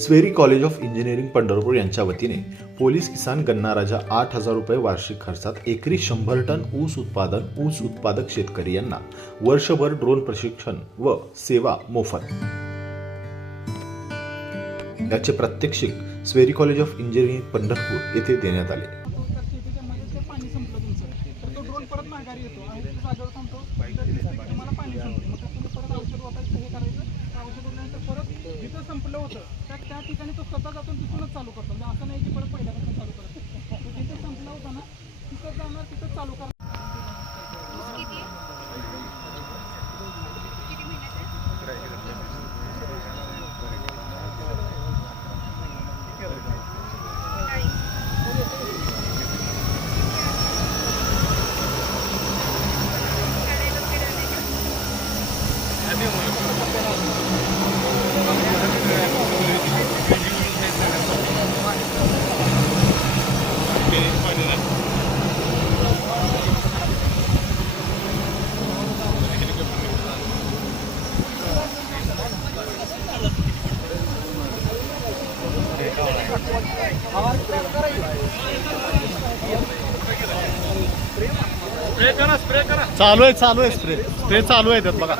SVERI college of engineering Pandharpur यांच्या वतीने police किसान गन्ना राजा आठ हजार रुपये वार्षिक खर्चात एकरी शंभर टन ऊस उत्पादन ऊस उत्पादक शेतकरी यांना वर्षभर ड्रोन प्रशिक्षण व सेवा मोफत. याचे प्रात्यक्षिक SVERI college of engineering Pandharpur येथे देण्यात आले. संपलं होतं. त्या त्या ठिकाणी तो स्वतः जातो तिथूनच चालू करतो. म्हणजे असं नाही की परत पहिल्यापासून चालू करतो. तिथे संपला होता ना तिथं जाणार तिथं चालू करणार. चालू आहे चालू आहे स्प्रे स्प्रे चालू आहे त्यात बघा.